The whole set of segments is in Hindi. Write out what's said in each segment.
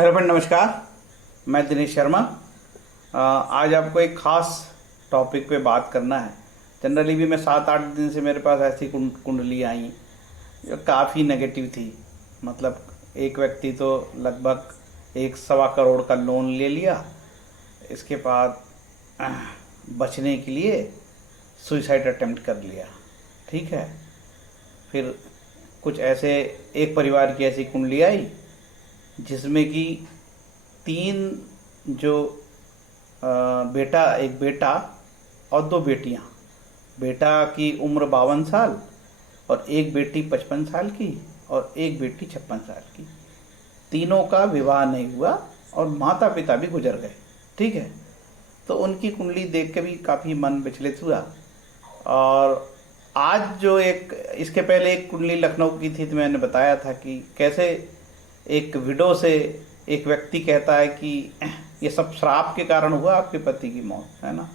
हेलो फ्रेंड, नमस्कार। मैं दिनेश शर्मा। आज आपको एक ख़ास टॉपिक पे बात करना है। जनरली भी मैं 7-8 दिन से मेरे पास ऐसी कुंडली आई जो काफ़ी नेगेटिव थी। मतलब एक व्यक्ति तो लगभग 1-1.25 करोड़ का लोन ले लिया। इसके बाद बचने के लिए सुसाइड अटेम्प्ट कर लिया। ठीक है। फिर कुछ ऐसे एक परिवार की ऐसी कुंडली आई जिसमें कि 3 जो एक बेटा और 2 बेटियां। बेटा की उम्र 52 साल और एक बेटी 55 साल की और एक बेटी 56 साल की। तीनों का विवाह नहीं हुआ और माता पिता भी गुजर गए। ठीक है। तो उनकी कुंडली देख के भी काफ़ी मन विचलित हुआ। और आज जो एक इसके पहले एक कुंडली लखनऊ की थी, तो मैंने बताया था कि कैसे एक विडो से एक व्यक्ति कहता है कि ये सब श्राप के कारण हुआ, आपके पति की मौत है ना,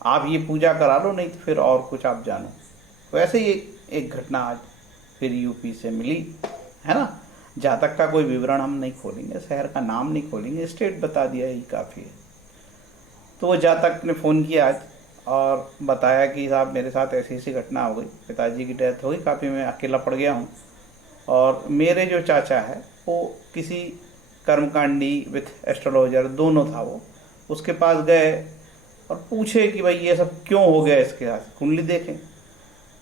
आप ये पूजा करा लो, नहीं तो फिर और कुछ आप जानो। वैसे ही एक घटना आज फिर यूपी से मिली है ना। जहाँ तक का कोई विवरण हम नहीं खोलेंगे, शहर का नाम नहीं खोलेंगे, स्टेट बता दिया ही काफ़ी है। तो वो जातक ने फ़ोन किया आज और बताया कि साहब मेरे साथ ऐसी ऐसी घटना हो गई, पिताजी की डेथ हो गई, काफ़ी मैं अकेला पड़ गया हूँ। और मेरे जो चाचा है वो किसी कर्मकांडी विथ एस्ट्रोलॉजर दोनों था, वो उसके पास गए और पूछे कि भाई ये सब क्यों हो गया, इसके साथ कुंडली देखें।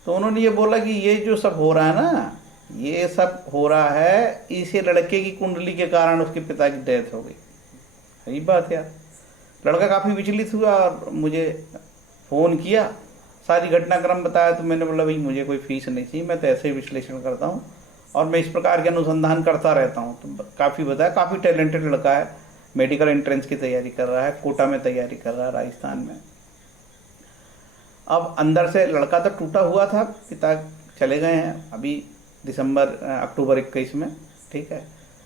तो उन्होंने ये बोला कि ये जो सब हो रहा है ना, ये सब हो रहा है इसी लड़के की कुंडली के कारण उसके पिता की डेथ हो गई। सही बात है यार। लड़का काफ़ी विचलित हुआ और मुझे फ़ोन किया, सारी घटनाक्रम बताया। तो मैंने बोला भाई मुझे कोई फीस नहीं चाहिए, मैं तो ऐसे ही विश्लेषण करता हूँ और मैं इस प्रकार के अनुसंधान करता रहता हूँ। तो काफ़ी बताया, काफ़ी टैलेंटेड लड़का है, मेडिकल एंट्रेंस की तैयारी कर रहा है, कोटा में तैयारी कर रहा है, राजस्थान में। अब अंदर से लड़का तो टूटा हुआ था, पिता चले गए हैं अभी अक्टूबर 21 में। ठीक है।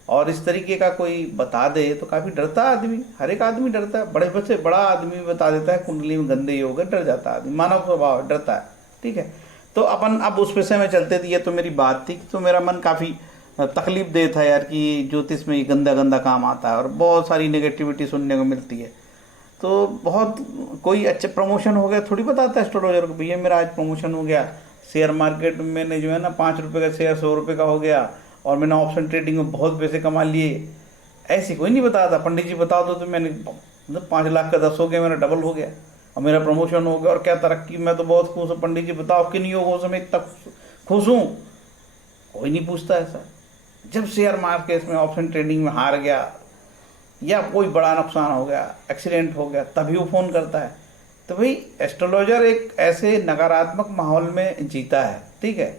और इस तरीके का कोई बता दे तो काफ़ी डरता है आदमी, हर एक आदमी डरता है। बड़े बच्चे बड़ा आदमी बता देता है कुंडली में गंदे योग है, डर जाता है आदमी, मानव स्वभाव डरता है। ठीक है। तो अपन अब उस विषय में चलते थे। ये तो मेरी बात थी। तो मेरा मन काफ़ी तकलीफ दे था यार कि ज्योतिष में ये गंदा गंदा काम आता है और बहुत सारी नेगेटिविटी सुनने को मिलती है। तो बहुत कोई अच्छा प्रमोशन हो गया थोड़ी बताता है एस्ट्रोलॉजर को, भैया मेरा आज प्रमोशन हो गया, शेयर मार्केट में मैंने जो है ना 5 रुपये का शेयर 100 रुपये का हो गया और मैंने ऑप्शन ट्रेडिंग में बहुत पैसे कमा लिए। ऐसे कोई नहीं बताता। पंडित जी बता दो तो मैंने 5 लाख का 10 हो गया, मेरा डबल हो गया और मेरा प्रमोशन हो गया और क्या तरक्की, मैं तो बहुत खुश हूँ। पंडित जी बताओ किन योगों से मैं इतना खुश हूँ? कोई नहीं पूछता ऐसा। जब शेयर मार्केट में ऑप्शन ट्रेडिंग में हार गया या कोई बड़ा नुकसान हो गया, एक्सीडेंट हो गया, तभी वो फ़ोन करता है। तो भाई एस्ट्रोलॉजर एक ऐसे नकारात्मक माहौल में जीता है। ठीक है।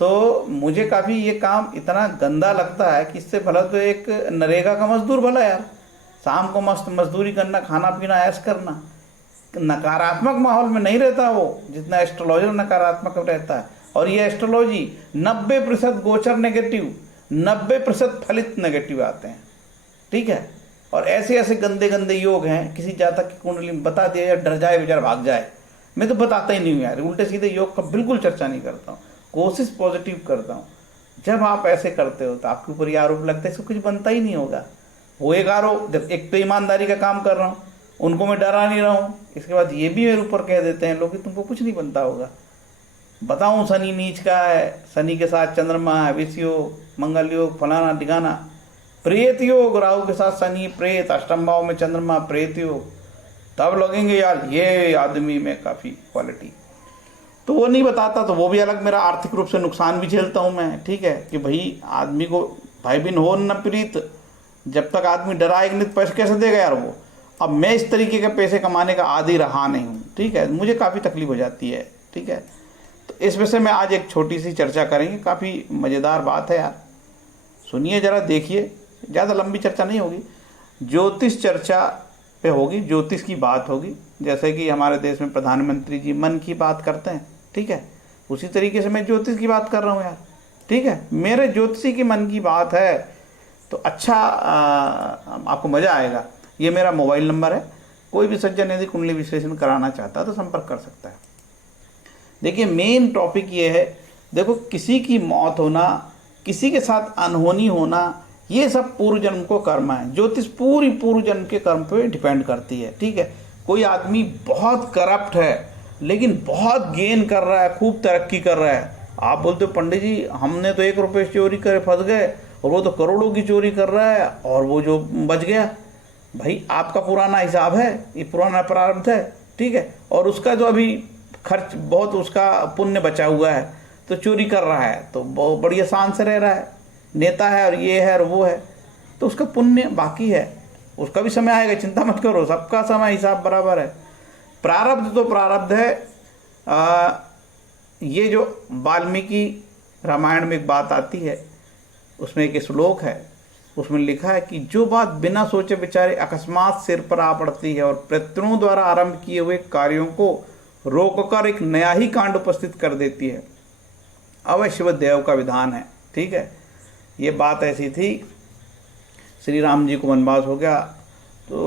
तो मुझे काफ़ी ये काम इतना गंदा लगता है कि इससे भला तो एक नरेगा का मजदूर भला यार, शाम को मस्त मजदूरी करना, खाना पीना ऐश करना। नकारात्मक माहौल में नहीं रहता वो जितना एस्ट्रोलॉजर नकारात्मक रहता है। और ये एस्ट्रोलॉजी 90% गोचर नेगेटिव, 90% फलित नेगेटिव आते हैं। ठीक है। और ऐसे ऐसे गंदे गंदे योग हैं, किसी जातक की कुंडली में बता दिया यार, डर जाए बेचारा, भाग जाए। मैं तो बताता ही नहीं हूँ यार, उल्टे सीधे योग का बिल्कुल चर्चा नहीं करता हूँ, कोशिश पॉजिटिव करता हूँ। जब आप ऐसे करते हो तो आपके ऊपर ये आरोप लगता है इसको कुछ बनता ही नहीं होगा। वो एक आरोप, जब एक तो ईमानदारी का काम कर रहा हूँ, उनको मैं डरा नहीं रहा हूँ, इसके बाद ये भी मेरे ऊपर कह देते हैं लोग कि तुमको कुछ नहीं बनता होगा। बताऊँ शनि नीच का है, शनि के साथ चंद्रमा है, विष योग, मंगल योग, फलाना ढिकाना, प्रेत योग, राहु के साथ शनि प्रेत, अष्टम भाव में चंद्रमा प्रेत योग, तब लगेंगे यार ये आदमी में काफ़ी क्वालिटी। तो वो नहीं बताता, तो वो भी अलग मेरा आर्थिक रूप से नुकसान भी झेलता हूँ मैं। ठीक है। कि भाई आदमी को भाई बिन हो न प्रीत, जब तक आदमी डराएगा नहीं तो पैसे कैसे देगा यार वो। अब मैं इस तरीके के पैसे कमाने का आदी रहा नहीं हूँ। ठीक है। मुझे काफ़ी तकलीफ हो जाती है। ठीक है। तो इस विषय में आज एक छोटी सी चर्चा करेंगे, काफ़ी मज़ेदार बात है यार, सुनिए ज़रा, देखिए। ज़्यादा लंबी चर्चा नहीं होगी, ज्योतिष चर्चा पे होगी, ज्योतिष की बात होगी। जैसे कि हमारे देश में प्रधानमंत्री जी मन की बात करते हैं, ठीक है, उसी तरीके से मैं ज्योतिष की बात कर रहा हूँ यार। ठीक है। मेरे ज्योतिषी की मन की बात है तो अच्छा, आपको मज़ा आएगा। ये मेरा मोबाइल नंबर है, कोई भी सज्जन यदि कुंडली विश्लेषण कराना चाहता है तो संपर्क कर सकता है। देखिए मेन टॉपिक ये है, देखो किसी की मौत होना, किसी के साथ अनहोनी होना, ये सब पूर्व जन्म को कर्म है। ज्योतिष पूरी पूर्व जन्म के कर्म पे डिपेंड करती है, ठीक है। कोई आदमी बहुत करप्ट है लेकिन बहुत गेन कर रहा है, खूब तरक्की कर रहा है, आप बोलते हो पंडित जी हमने तो 1 रुपये चोरी करे फंस गए और वो तो करोड़ों की चोरी कर रहा है और वो जो बच गया। भाई आपका पुराना हिसाब है, ये पुराना प्रारब्ध है, ठीक है। और उसका जो अभी खर्च बहुत, उसका पुण्य बचा हुआ है, तो चोरी कर रहा है तो बहुत बड़ी आसान से रह रहा है, नेता है और ये है और वो है, तो उसका पुण्य बाकी है, उसका भी समय आएगा, चिंता मत करो, सबका समय हिसाब बराबर है। प्रारब्ध तो प्रारब्ध है। ये जो वाल्मीकि रामायण में एक बात आती है, उसमें एक श्लोक है, उसमें लिखा है कि जो बात बिना सोचे विचारे अकस्मात सिर पर आ पड़ती है और पितरों द्वारा आरंभ किए हुए कार्यों को रोककर एक नया ही कांड उपस्थित कर देती है, अवश्य देव का विधान है, ठीक है। ये बात ऐसी थी, श्री राम जी को वनवास हो गया तो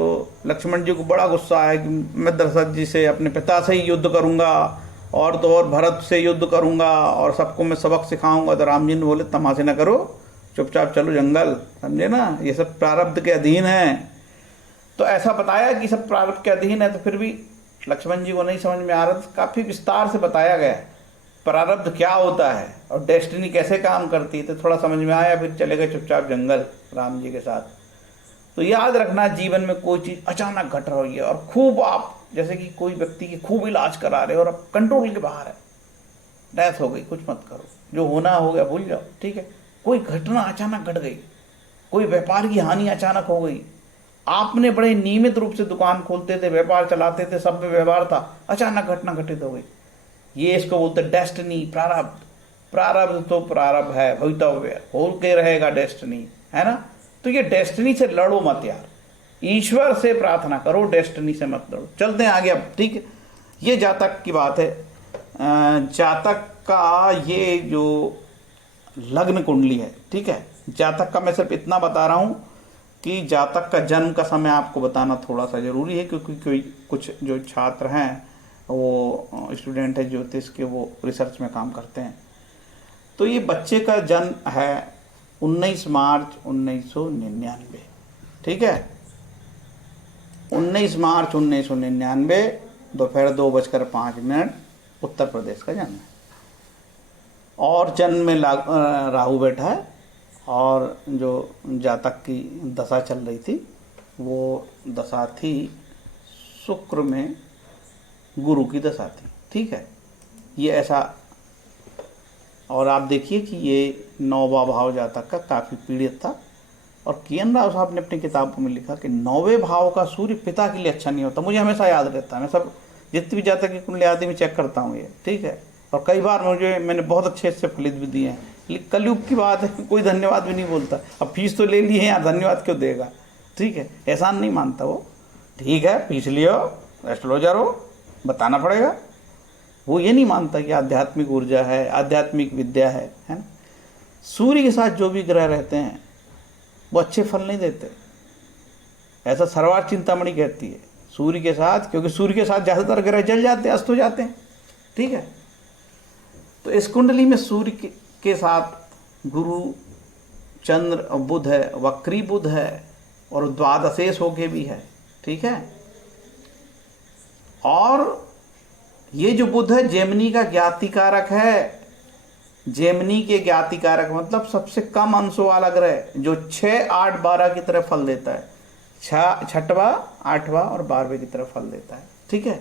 लक्ष्मण जी को बड़ा गुस्सा आया कि मैं दशरथ जी से, अपने पिता से ही युद्ध करूंगा और तो और भरत से युद्ध करूंगा और सबको मैं सबक सिखाऊंगा। तो राम जी ने बोले तमाशे न करो, चुपचाप चलो जंगल, समझे ना, ये सब प्रारब्ध के अधीन है। तो ऐसा बताया कि सब प्रारब्ध के अधीन है, तो फिर भी लक्ष्मण जी को नहीं समझ में आ रहा था। काफ़ी विस्तार से बताया गया है प्रारब्ध क्या होता है और डेस्टिनी कैसे काम करती है, तो थोड़ा समझ में आया, फिर चले गए चुपचाप जंगल राम जी के साथ। तो याद रखना, जीवन में कोई चीज़ अचानक घट रही है और खूब आप, जैसे कि कोई व्यक्ति की खूब इलाज करा रहे हो और अब कंट्रोल के बाहर है, डेथ हो गई, कुछ मत करो, जो होना हो गया भूल जाओ, ठीक है। कोई घटना अचानक घट गई, कोई व्यापार की हानि अचानक हो गई, आपने बड़े नियमित रूप से दुकान खोलते थे, व्यापार चलाते थे, सब में व्यवहार था, अचानक घटना घटित हो गई, ये इसको बोलते डेस्टिनी, प्रारब्ध। प्रारब्ध तो प्रारब्ध है, भवितव्य हो के रहेगा, डेस्टिनी है ना। तो ये डेस्टिनी से लड़ो मत यार, ईश्वर से प्रार्थना करो, डेस्टिनी से मत लड़ो। चलते हैं आगे अब, ठीक है। ये जातक की बात है। जातक का ये जो लग्न कुंडली है, ठीक है। जातक का मैं सिर्फ इतना बता रहा हूँ कि जातक का जन्म का समय आपको बताना थोड़ा सा जरूरी है, क्योंकि कोई कुछ जो छात्र हैं, वो स्टूडेंट है ज्योतिष के, वो रिसर्च में काम करते हैं। तो ये बच्चे का जन्म है 19 मार्च 1999, ठीक है। 19 मार्च 1999 दोपहर 2:05 उत्तर प्रदेश का जन्म है। और जन्म में राहु बैठा है और जो जातक की दशा चल रही थी वो दशा थी शुक्र में गुरु की दशा थी, ठीक है। ये ऐसा, और आप देखिए कि ये 9वां भाव जातक का काफ़ी पीड़ित था। और के.एन. राव साहब ने अपनी किताबों में लिखा कि 9वें भाव का सूर्य पिता के लिए अच्छा नहीं होता। मुझे हमेशा याद रहता है, मैं सब जितनी भी जातक की कुंडली आदि में चेक करता हूँ ये, ठीक है। और कई बार मैंने बहुत अच्छे से फलित भी दिए हैं, लेकिन कलयुग की बात है, कोई धन्यवाद भी नहीं बोलता। अब फीस तो ले ली है यार, धन्यवाद क्यों देगा, ठीक है। एहसान नहीं मानता वो, ठीक है, फीस लियो, एस्ट्रोलॉजर हो, बताना पड़ेगा। वो ये नहीं मानता कि आध्यात्मिक ऊर्जा है, आध्यात्मिक विद्या है ना। सूर्य के साथ जो भी ग्रह रहते हैं वो अच्छे फल नहीं देते, ऐसा सर्वार्थ चिंतामणि कहती है। सूर्य के साथ, क्योंकि सूर्य के साथ ज़्यादातर ग्रह जल जाते हैं, अस्त हो जाते हैं, ठीक है। तो इस कुंडली में सूर्य के साथ गुरु, चंद्र और बुध है, वक्री बुध है और द्वादशेष होके भी है, ठीक है। और ये जो बुध है जेमिनी का ज्ञातिकारक है। जेमिनी के ज्ञातिकारक मतलब सबसे कम अंशों वाला ग्रह, जो 6, 8, 12 की तरह फल देता है। 6वां, 8वां और 12वें की तरह फल देता है, ठीक है।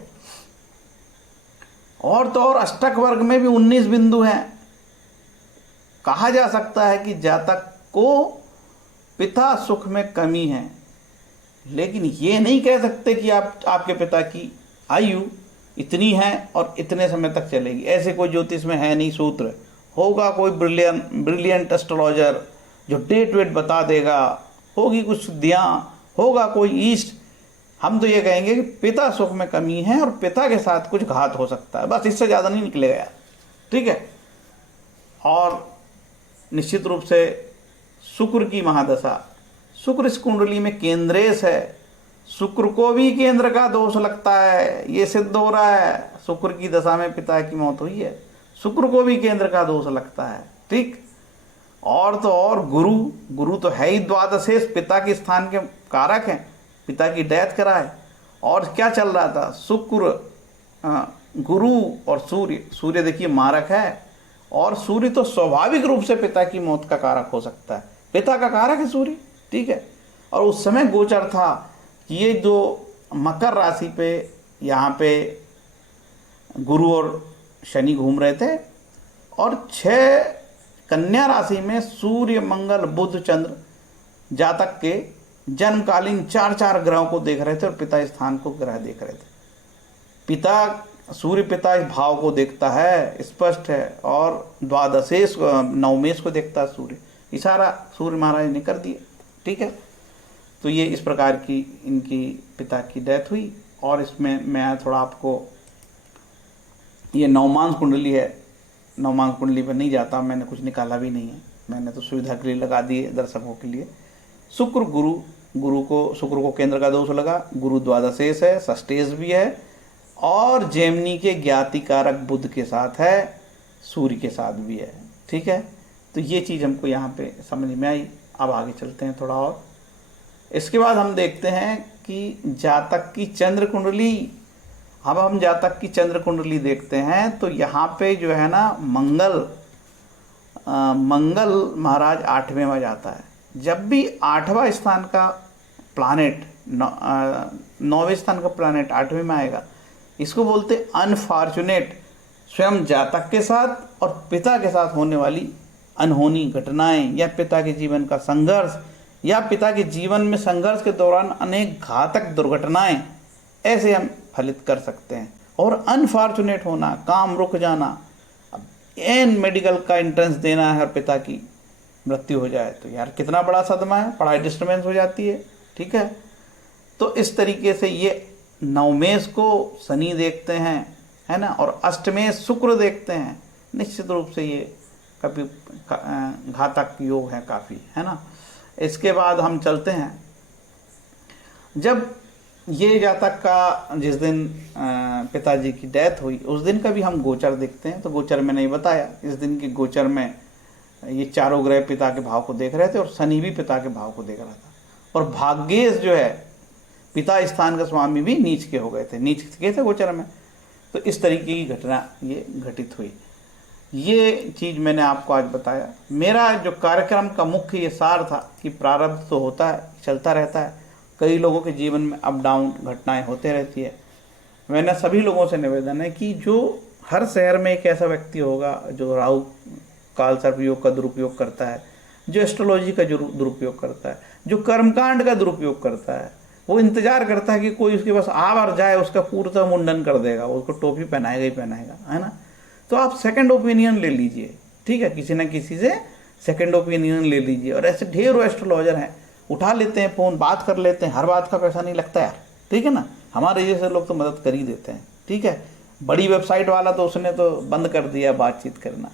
और तो और अष्टक वर्ग में भी 19 बिंदु हैं। कहा जा सकता है कि जातक को पिता सुख में कमी है, लेकिन ये नहीं कह सकते कि आपके पिता की आयु इतनी है और इतने समय तक चलेगी। ऐसे कोई ज्योतिष में है नहीं सूत्र। होगा कोई ब्रिलियंट एस्ट्रोलॉजर जो डेट वेट बता देगा, होगी कुछ सिद्धियाँ, होगा कोई ईस्ट। हम तो ये कहेंगे कि पिता सुख में कमी है और पिता के साथ कुछ घात हो सकता है, बस इससे ज़्यादा नहीं निकलेगा यार, ठीक है। और निश्चित रूप से शुक्र की महादशा, शुक्र इस कुंडली में केंद्रेश है। शुक्र को भी केंद्र का दोष लगता है, ये सिद्ध हो रहा है। शुक्र की दशा में पिता की मौत हुई है, शुक्र को भी केंद्र का दोष लगता है, ठीक। और तो और गुरु, गुरु तो है ही द्वादशेष, पिता के स्थान के कारक हैं, पिता की डेथ करा है। और क्या चल रहा था, शुक्र, गुरु और सूर्य, सूर्य देखिए मारक है, और सूर्य तो स्वाभाविक रूप से पिता की मौत का कारक हो सकता है, पिता का कारक है सूर्य, ठीक है। और उस समय गोचर था कि ये जो मकर राशि पे यहाँ पे गुरु और शनि घूम रहे थे, और 6 कन्या राशि में सूर्य, मंगल, बुध, चंद्र जातक के जन्मकालीन 4-4 ग्रहों को देख रहे थे, और पिता स्थान को ग्रह देख रहे थे। पिता, सूर्य पिता इस भाव को देखता है, स्पष्ट है, और द्वादशेष नवमेश को देखता है सूर्य, इशारा सूर्य महाराज ने कर दिया, ठीक है। तो ये इस प्रकार की इनकी पिता की डेथ हुई। और इसमें मैं थोड़ा आपको, ये नवमांश कुंडली है, नवमांश कुंडली पर नहीं जाता, मैंने कुछ निकाला भी नहीं है, मैंने तो सुविधा के लिए लगा दिए दर्शकों के लिए। शुक्र गुरु, शुक्र को केंद्र का दोष लगा, गुरु द्वादशेष है, षष्ठेश भी है, और जेमिनी के ज्ञाति कारक बुध के साथ है, सूर्य के साथ भी है, ठीक है। तो ये चीज़ हमको यहाँ पे समझ में आई। अब आगे चलते हैं थोड़ा और। इसके बाद हम देखते हैं कि जातक की चंद्र कुंडली। अब हम जातक की चंद्र कुंडली देखते हैं तो यहाँ पे जो है ना, मंगल महाराज 8वें में जाता है। जब भी 8वां स्थान का प्लानेट, 9वें स्थान का प्लानेट 8वें में आएगा, इसको बोलते अनफॉर्चुनेट, स्वयं जातक के साथ और पिता के साथ होने वाली अनहोनी घटनाएं, या पिता के जीवन का संघर्ष, या पिता के जीवन में संघर्ष के दौरान अनेक घातक दुर्घटनाएं, ऐसे हम फलित कर सकते हैं। और अनफॉर्चुनेट होना, काम रुक जाना, अब एन मेडिकल का एंट्रेंस देना है और पिता की मृत्यु हो जाए, तो यार कितना बड़ा सदमा है, पढ़ाई डिस्टर्बेंस हो जाती है, ठीक है। तो इस तरीके से ये नवमेश को शनि देखते हैं, है ना, और अष्टमेश शुक्र देखते हैं। निश्चित रूप से ये कभी घातक योग है काफ़ी, है ना। इसके बाद हम चलते हैं, जब ये जातक का जिस दिन पिताजी की डेथ हुई, उस दिन का भी हम गोचर देखते हैं। तो गोचर में नहीं बताया, इस दिन के गोचर में ये चारों ग्रह पिता के भाव को देख रहे थे, और शनि भी पिता के भाव को देख रहा था, और भाग्येश जो है पिता स्थान का स्वामी भी नीच के हो गए थे, नीच के थे गोचर में। तो इस तरीके की घटना ये घटित हुई। ये चीज़ मैंने आपको आज बताया। मेरा जो कार्यक्रम का मुख्य ये सार था कि प्रारब्ध तो होता है, चलता रहता है, कई लोगों के जीवन में अप डाउन घटनाएं होते रहती है। मैंने सभी लोगों से निवेदन है कि जो हर शहर में एक ऐसा व्यक्ति होगा जो राहु काल सर्प योग का दुरुपयोग करता है, जो एस्ट्रोलॉजी का जो दुरुपयोग करता है, जो कर्मकांड का दुरुपयोग करता है, वो इंतजार करता है कि कोई उसके पास आ और जाए, उसका पूर्णतः मुंडन कर देगा, उसको टोपी पहनाएगा ही पहनाएगा, है ना। तो आप सेकंड ओपिनियन ले लीजिए, ठीक है, किसी ना किसी से सेकंड ओपिनियन ले लीजिए। और ऐसे ढेरों एस्ट्रोलॉजर हैं, उठा लेते हैं फ़ोन, बात कर लेते हैं, हर बात का पैसा नहीं लगता यार, ठीक है ना। हमारे जैसे लोग तो मदद कर ही देते हैं, ठीक है। बड़ी वेबसाइट वाला तो उसने तो बंद कर दिया बातचीत करना,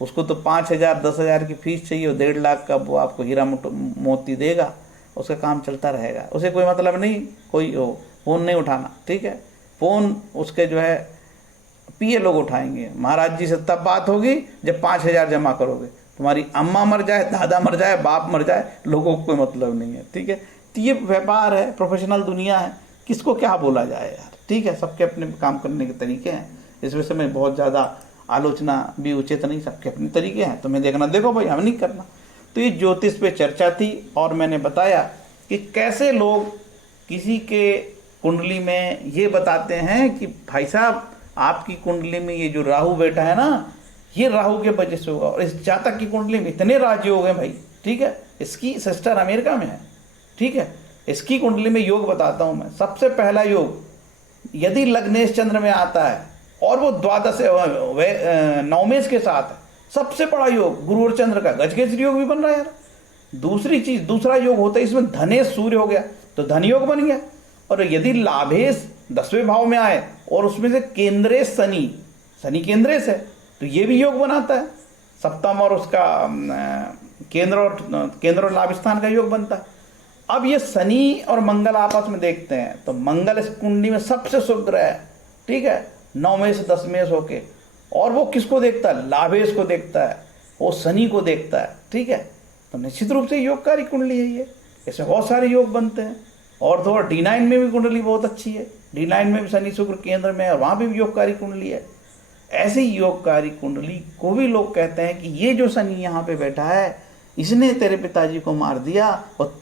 उसको तो 5,000 10,000 की फीस चाहिए, और 1.5 लाख का वो आपको हीरा मोती देगा, उसका काम चलता रहेगा, उसे कोई मतलब नहीं, कोई हो फ़ोन नहीं उठाना, ठीक है। फ़ोन उसके जो है पीए लोग उठाएंगे। महाराज जी से तब बात होगी जब 5,000 जमा करोगे, तुम्हारी अम्मा मर जाए, दादा मर जाए, बाप मर जाए, लोगों को कोई मतलब नहीं है, ठीक है। तो ये व्यापार है, प्रोफेशनल दुनिया है, किसको क्या बोला जाए यार, ठीक है। सबके अपने काम करने के तरीके हैं, इस विषय में बहुत ज़्यादा आलोचना भी उचित नहीं, सबके अपने तरीके हैं। तुम्हें देखना देखो भाई, हम नहीं करना। तो ये ज्योतिष पे चर्चा थी, और मैंने बताया कि कैसे लोग किसी के कुंडली में ये बताते हैं कि भाई साहब आपकी कुंडली में ये जो राहु बैठा है ना, ये राहु के वजह से होगा, और इस जातक की कुंडली में इतने राजयोग हैं भाई, ठीक है। इसकी सिस्टर अमेरिका में है, ठीक है। इसकी कुंडली में योग बताता हूँ मैं। सबसे पहला योग, यदि लग्नेश चंद्र में आता है और वो द्वादश नवमेश के साथ है, सबसे बड़ा योग गुरु और चंद्र का गजकेसरी योग भी बन रहा है यार। दूसरी चीज, दूसरा योग होता है इसमें धनेश सूर्य हो गया, तो धन योग बन गया। और यदि लाभेश 10वें भाव में आए और उसमें से केंद्रेश शनि केंद्रेश है, तो ये भी योग बनाता है। सप्तम और उसका केंद्र और लाभ स्थान का योग बनता है। अब ये शनि और मंगल आपस में देखते हैं, तो मंगल इस कुंडली में सबसे शुभ ग्रह है, ठीक है, 9 में से 10 में होके, और वो किसको देखता है, लाभेश को देखता है। वो शनि को देखता है, ठीक है। तो निश्चित रूप से योगकारी कुंडली है ये। ऐसे बहुत सारे योग बनते हैं। और तो और D9 में भी कुंडली बहुत अच्छी है। D9 में भी शनि शुक्र केंद्र में है, वहाँ भी योगकारी कुंडली है। ऐसी योगकारी कुंडली को भी लोग कहते हैं कि ये जो शनि यहाँ पे बैठा है, इसने तेरे पिताजी को मार दिया, और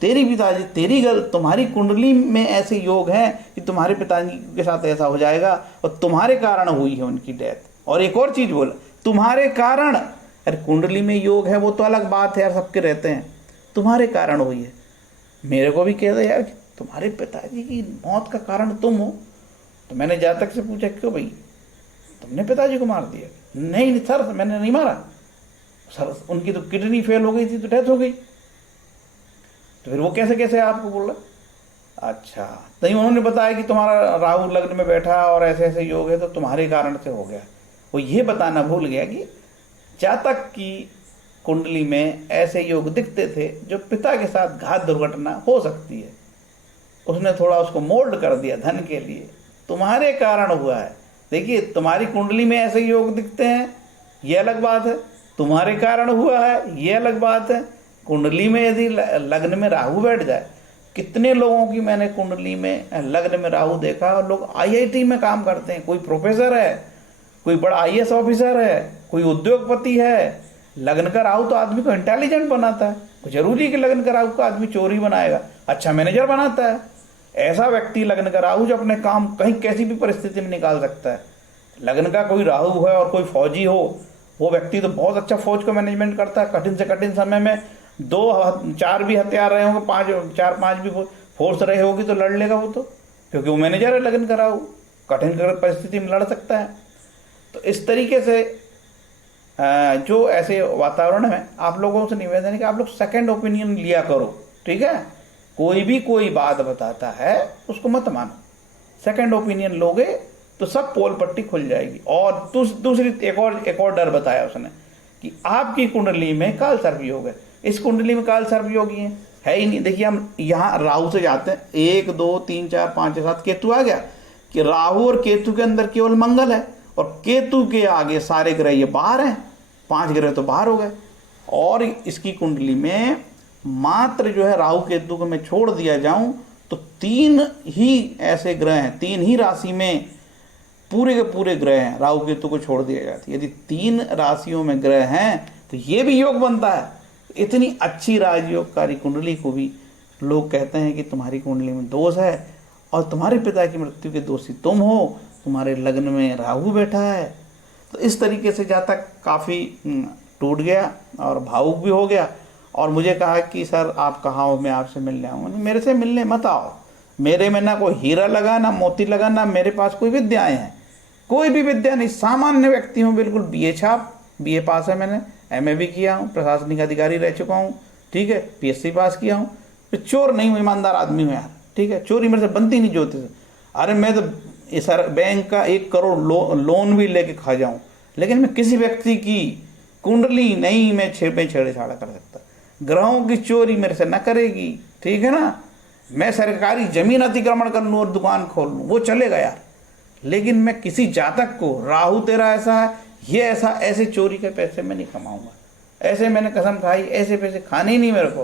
तुम्हारी कुंडली में ऐसे योग हैं कि तुम्हारे पिताजी के साथ ऐसा हो जाएगा, और तुम्हारे कारण हुई है उनकी डेथ। और एक और चीज़ बोला, तुम्हारे कारण। अरे कुंडली में योग है वो तो अलग बात है यार, सबके रहते हैं। तुम्हारे कारण हुई है। मेरे को भी कह दे यार, तुम्हारे पिताजी की मौत का कारण तुम हो। तो मैंने जातक से पूछा, क्यों भाई, तुमने पिताजी को मार दिया? नहीं सर, मैंने नहीं मारा सर, उनकी तो किडनी फेल हो गई थी तो डेथ हो गई। तो फिर वो कैसे कैसे आपको बोल रहा? अच्छा, नहीं उन्होंने बताया कि तुम्हारा राहु लग्न में बैठा और ऐसे ऐसे योग है तो तुम्हारे कारण से हो गया। वो ये बताना भूल गया कि जातक की कुंडली में ऐसे योग दिखते थे जो पिता के साथ घात दुर्घटना हो सकती है। उसने थोड़ा उसको मोल्ड कर दिया धन के लिए, तुम्हारे कारण हुआ है। देखिए, तुम्हारी कुंडली में ऐसे योग दिखते हैं, ये अलग बात है। तुम्हारे कारण हुआ है, ये अलग बात है। कुंडली में यदि लग्न में राहु बैठ जाए, कितने लोगों की मैंने कुंडली में लग्न में राहु देखा, और लोग IIT में काम करते हैं, कोई प्रोफेसर है, कोई बड़ा IAS ऑफिसर है, कोई उद्योगपति है। लग्न का राहु तो आदमी को इंटेलिजेंट बनाता है। कोई जरूरी कि लग्न का राहु का आदमी चोरी बनाएगा, अच्छा मैनेजर बनाता है। ऐसा व्यक्ति लग्न का राहु जो अपने काम कहीं कैसी भी परिस्थिति में निकाल सकता है। लग्न का कोई राहु है और कोई फौजी हो, वो व्यक्ति तो बहुत अच्छा फौज का मैनेजमेंट करता है। कठिन से कठिन समय में 2-4 भी हथियार रहे होंगे, 4-5 भी फोर्स रहे होगी तो लड़ लेगा वो तो, क्योंकि वो मैनेजर है लग्न का राहु, कठिन परिस्थिति में लड़ सकता है। तो इस तरीके से जो ऐसे वातावरण में आप लोगों से निवेदन है कि आप लोग सेकंड ओपिनियन लिया करो, ठीक है। कोई बात बताता है उसको मत मानो, सेकंड ओपिनियन लोगे तो सब पोल पट्टी खुल जाएगी। और दूसरी एक और डर बताया उसने कि आपकी कुंडली में काल सर्प योग है। इस कुंडली में काल सर्प योगी है ही नहीं। देखिए, हम यहाँ राहु से जाते हैं, 1 2 3 4 5 7 केतु आ गया कि राहु और केतु के अंदर केवल मंगल है, और केतु के आगे सारे ग्रह ये बाहर हैं, 5 ग्रह तो बाहर हो गए। और इसकी कुंडली में मात्र जो है राहु केतु को मैं छोड़ दिया जाऊं तो 3 ही ऐसे ग्रह हैं, 3 ही राशि में पूरे के पूरे ग्रह हैं, राहु केतु को छोड़ दिया जाती है। यदि 3 राशियों में ग्रह हैं तो ये भी योग बनता है। इतनी अच्छी राजयोगकारी कुंडली को भी लोग कहते हैं कि तुम्हारी कुंडली में दोष है और तुम्हारे पिता की मृत्यु के दोषी तुम हो, तुम्हारे लग्न में राहु बैठा है। तो इस तरीके से जातक काफ़ी टूट गया और भावुक भी हो गया, और मुझे कहा कि सर आप कहाँ हो, मैं आपसे मिलने आऊँगा। मेरे से मिलने मत आओ, मेरे में ना कोई हीरा लगा, ना मोती लगा, ना मेरे पास कोई विद्याएं हैं, कोई भी विद्या नहीं। सामान्य व्यक्ति हूँ, बिल्कुल BA छाप, BA पास है, मैंने MA भी किया हूँ, प्रशासनिक अधिकारी रह चुका हूँ, ठीक है, PSC पास किया हूँ। चोर नहीं हूँ, ईमानदार आदमी हूँ यार, ठीक है। चोरी मेरे से बनती नहीं ज्योतिष से। अरे मैं तो सर बैंक का 1 करोड़ लोन भी लेके खा जाऊँ, लेकिन मैं किसी व्यक्ति की कुंडली नहीं मैं छेड़छाड़ कर सकता। ग्रहों की चोरी मेरे से न करेगी, ठीक है ना। मैं सरकारी जमीन अतिक्रमण कर लूँ और दुकान खोल लूँ, वो चलेगा यार, लेकिन मैं किसी जातक को राहु तेरा ऐसा है, ये ऐसा, ऐसे चोरी के पैसे मैं नहीं कमाऊंगा। ऐसे मैंने कसम खाई, ऐसे पैसे खाने ही नहीं मेरे को।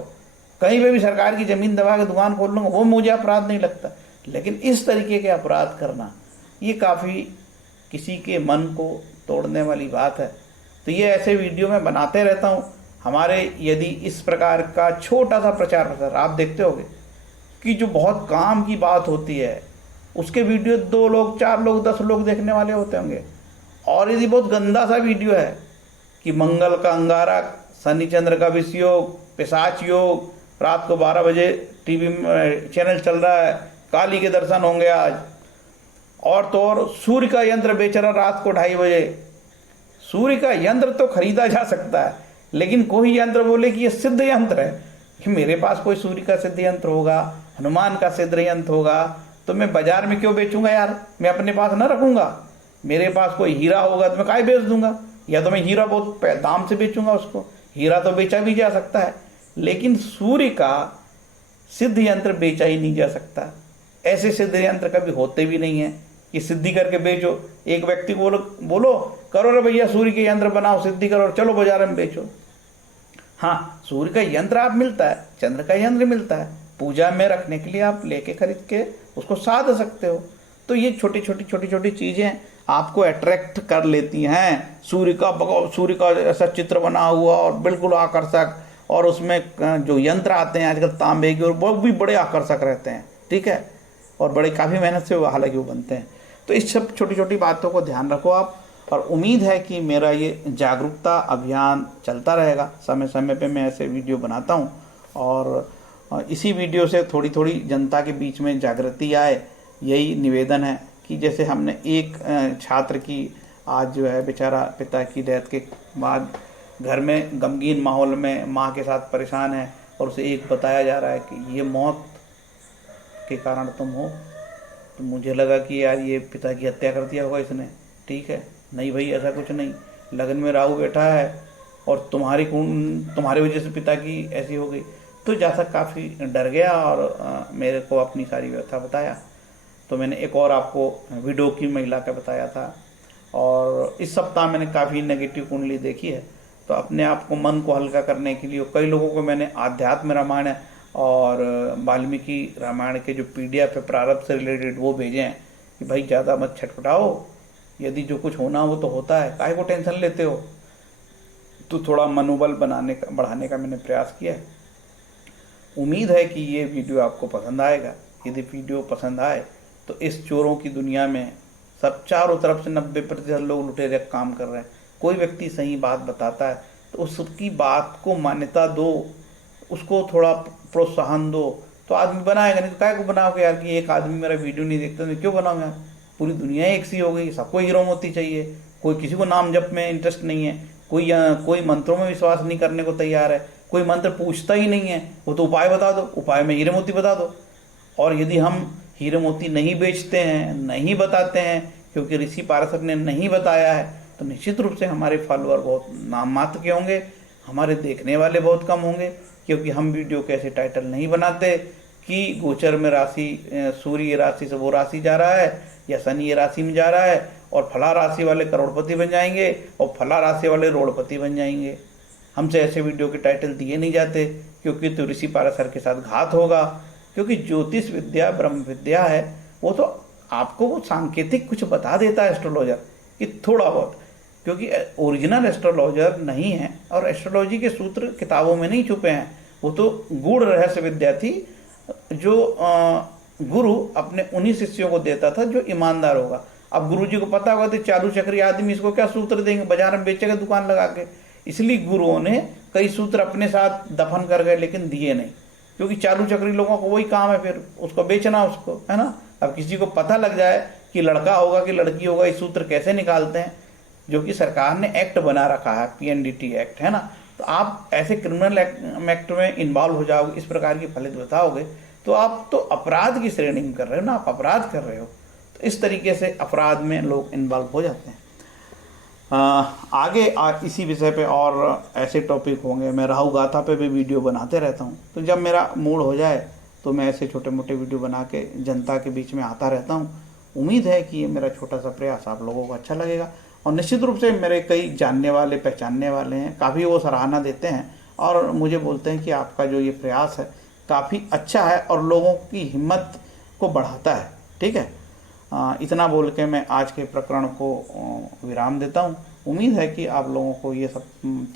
कहीं पे भी सरकार की ज़मीन दबा के दुकान खोल लूँगा, वो मुझे अपराध नहीं लगता। लेकिन इस तरीके के अपराध करना, ये काफ़ी किसी के मन को तोड़ने वाली बात है। तो ये ऐसे वीडियो मैं बनाते रहता हूँ। हमारे यदि इस प्रकार का छोटा सा प्रचार प्रसार आप देखते होगे कि जो बहुत काम की बात होती है, उसके वीडियो 2 लोग, 4 लोग, 10 लोग देखने वाले होते होंगे। और यदि बहुत गंदा सा वीडियो है कि मंगल का अंगारक, शनि चंद्र का विषयोग, पिशाच योग, रात को 12 बजे टीवी में चैनल चल रहा है, काली के दर्शन होंगे आज, और तो और सूर्य का यंत्र बेच रहा रात को 2:30 बजे। सूर्य का यंत्र तो खरीदा जा सकता है, लेकिन कोई यंत्र बोले कि ये सिद्ध यंत्र है, कि मेरे पास कोई सूर्य का सिद्ध यंत्र होगा, हनुमान का सिद्ध यंत्र होगा, तो मैं बाजार में क्यों बेचूंगा यार, मैं अपने पास ना रखूंगा। मेरे पास कोई हीरा होगा तो मैं काहे बेच दूंगा, या तो मैं हीरा बहुत दाम से बेचूंगा उसको। हीरा तो बेचा भी जा सकता है, लेकिन सूर्य का सिद्ध यंत्र बेचा ही नहीं जा सकता। ऐसे सिद्ध यंत्र कभी होते भी नहीं है कि सिद्धि करके बेचो। एक व्यक्ति को बोलो करो रे भैया सूर्य के यंत्र बनाओ, सिद्धि करो, चलो बाजार में बेचो। हाँ, सूर्य का यंत्र आप मिलता है, चंद्र का यंत्र मिलता है, पूजा में रखने के लिए आप लेके खरीद के उसको साध सकते हो। तो ये छोटी छोटी चीज़ें आपको अट्रैक्ट कर लेती हैं। सूर्य का ऐसा चित्र बना हुआ और बिल्कुल आकर्षक, और उसमें जो यंत्र आते हैं आजकल तांबे के, और वो भी बड़े आकर्षक रहते हैं, ठीक है, और बड़े काफ़ी मेहनत से हालांकि वो बनते हैं। तो इस सब छोटी छोटी बातों को ध्यान रखो आप, और उम्मीद है कि मेरा ये जागरूकता अभियान चलता रहेगा। समय समय पे मैं ऐसे वीडियो बनाता हूँ, और इसी वीडियो से थोड़ी थोड़ी जनता के बीच में जागृति आए, यही निवेदन है। कि जैसे हमने एक छात्र की आज जो है बेचारा पिता की डेथ के बाद घर में गमगीन माहौल में माँ के साथ परेशान है, और उसे एक बताया जा रहा है कि ये मौत के कारण तुम हो। तो मुझे लगा कि यार ये पिता की हत्या कर दिया होगा इसने। ठीक है, नहीं भाई, ऐसा कुछ नहीं। लगन में राहु बैठा है और तुम्हारी वजह से पिता की ऐसी हो गई। तो जैसा काफ़ी डर गया और मेरे को अपनी सारी व्यथा बताया। तो मैंने एक और आपको वीडियो की महिला का बताया था, और इस सप्ताह मैंने काफ़ी नेगेटिव कुंडली देखी है। तो अपने आप को, मन को हल्का करने के लिए कई लोगों को मैंने आध्यात्म रामायण और वाल्मीकि रामायण के जो PDF है प्रारब्ध से रिलेटेड वो भेजे हैं कि भाई ज़्यादा मत छटपटाओ, यदि जो कुछ होना वो तो होता है, काहे को टेंशन लेते हो। तो थोड़ा मनोबल बढ़ाने का मैंने प्रयास किया है। उम्मीद है कि ये वीडियो आपको पसंद आएगा। यदि वीडियो पसंद आए तो इस चोरों की दुनिया में सब चारों तरफ से 90% लोग लुटेरे काम कर रहे हैं। कोई व्यक्ति सही बात बताता है तो उसकी बात को मान्यता दो, उसको थोड़ा प्रोत्साहन दो, तो आदमी बनाएगा। नहीं तो काय को बनाओगे यार कि एक आदमी मेरा वीडियो नहीं देखता, मैं क्यों बनाऊंगा। पूरी दुनिया एक सी हो गई, सबको हीरो मोती चाहिए। कोई किसी को नाम जप में इंटरेस्ट नहीं है, कोई मंत्रों में विश्वास नहीं करने को तैयार है, कोई मंत्र पूछता ही नहीं है। वो तो उपाय बता दो, उपाय में हीरे मोती बता दो। और यदि हम हीरे मोती नहीं बेचते हैं, नहीं बताते हैं, क्योंकि ऋषि पारशर ने नहीं बताया है, तो निश्चित रूप से हमारे फॉलोअर बहुत नाम मात्र के होंगे, हमारे देखने वाले बहुत कम होंगे। क्योंकि हम वीडियो के ऐसे टाइटल नहीं बनाते कि गोचर में राशि, सूर्य राशि से वो राशि जा रहा है या शनि ये राशि में जा रहा है और फला राशि वाले करोड़पति बन जाएंगे और फला राशि वाले रोड़पति बन जाएंगे। हमसे ऐसे वीडियो के टाइटल दिए नहीं जाते, क्योंकि तो ऋषि पारशर के साथ घात होगा। क्योंकि ज्योतिष विद्या ब्रह्म विद्या है, वो तो आपको वो सांकेतिक कुछ बता देता है एस्ट्रोलॉजर कि थोड़ा बहुत, क्योंकि ओरिजिनल एस्ट्रोलॉजर नहीं है। और एस्ट्रोलॉजी के सूत्र किताबों में नहीं छुपे हैं, वो तो गूढ़ रहस्य विद्या थी जो गुरु अपने उन्हीं शिष्यों को देता था जो ईमानदार होगा। अब गुरु जी को पता होगा तो चालू चक्री आदमी इसको क्या सूत्र देंगे, बाजार में बेचेगा दुकान लगा के। इसलिए गुरुओं ने कई सूत्र अपने साथ दफन कर गए, लेकिन दिए नहीं, क्योंकि चालू चक्री लोगों को वही काम है, फिर उसको बेचना, उसको, है ना। अब किसी को पता लग जाए कि लड़का होगा कि लड़की होगा, इस सूत्र कैसे निकालते हैं, जो कि सरकार ने एक्ट बना रखा है, PNDT एक्ट, है ना। तो आप ऐसे क्रिमिनल एक्ट में इन्वॉल्व हो जाओगे, इस प्रकार की फलित बताओगे, तो आप तो अपराध की श्रेणी में कर रहे हो ना, आप अपराध कर रहे हो। तो इस तरीके से अपराध में लोग इन्वॉल्व हो जाते हैं। आगे इसी विषय पे और ऐसे टॉपिक होंगे। मैं राहु गाथा पे भी वीडियो बनाते रहता हूँ, तो जब मेरा मूड हो जाए तो मैं ऐसे छोटे मोटे वीडियो बना के जनता के बीच में आता रहता हूँ। उम्मीद है कि ये मेरा छोटा सा प्रयास आप लोगों को अच्छा लगेगा। और निश्चित रूप से मेरे कई जानने वाले, पहचानने वाले हैं, काफ़ी वो सराहना देते हैं और मुझे बोलते हैं कि आपका जो ये प्रयास है काफ़ी अच्छा है और लोगों की हिम्मत को बढ़ाता है। ठीक है, इतना बोल के मैं आज के प्रकरण को विराम देता हूँ। उम्मीद है कि आप लोगों को ये सब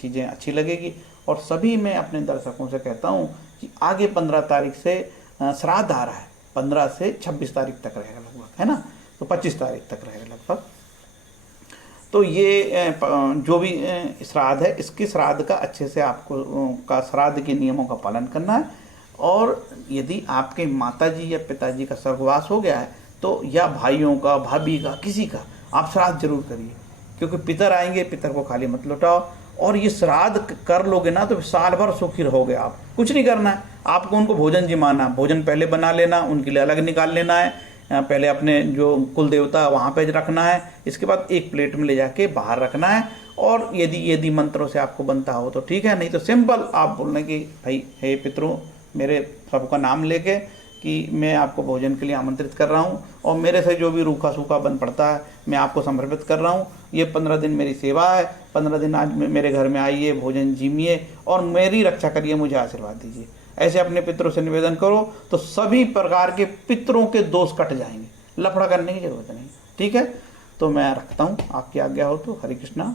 चीज़ें अच्छी लगेगी। और सभी मैं अपने दर्शकों से कहता हूँ कि आगे 15 तारीख से श्राद्ध आ रहा है, 15 से 26 तारीख तक रहेगा लगभग, है ना, तो 25 तारीख तक रहेगा लगभग। तो ये जो भी श्राद्ध है, इसके श्राद्ध का अच्छे से आपको का श्राद्ध के नियमों का पालन करना है। और यदि आपके माताजी या पिताजी का स्वर्गवास हो गया है तो या भाइयों का, भाभी का, किसी का आप श्राद्ध जरूर करिए, क्योंकि पितर आएंगे, पितर को खाली मत लौटाओ। और ये श्राद्ध कर लोगे ना तो साल भर सुखी रहोगे। आप कुछ नहीं करना है, आपको उनको भोजन जिमाना, भोजन पहले बना लेना, उनके लिए अलग निकाल लेना है, पहले अपने जो कुल देवता वहाँ पे रखना है, इसके बाद एक प्लेट में ले जाके बाहर रखना है। और यदि मंत्रों से आपको बनता हो तो ठीक है, नहीं तो सिंपल आप बोलने कि भाई हे पितरों, मेरे सबका नाम लेके कि मैं आपको भोजन के लिए आमंत्रित कर रहा हूँ और मेरे से जो भी रूखा सूखा बन पड़ता है मैं आपको समर्पित कर रहा हूँ। ये 15 दिन मेरी सेवा है, 15 दिन आज मेरे घर में आइए, भोजन जीमिए और मेरी रक्षा करिए, मुझे आशीर्वाद दीजिए। ऐसे अपने पितरों से निवेदन करो तो सभी प्रकार के पितरों के दोष कट जाएंगे, लफड़ा करने की जरूरत नहीं। ठीक है, तो मैं रखता हूँ, आपकी आज्ञा हो तो। हरे कृष्णा।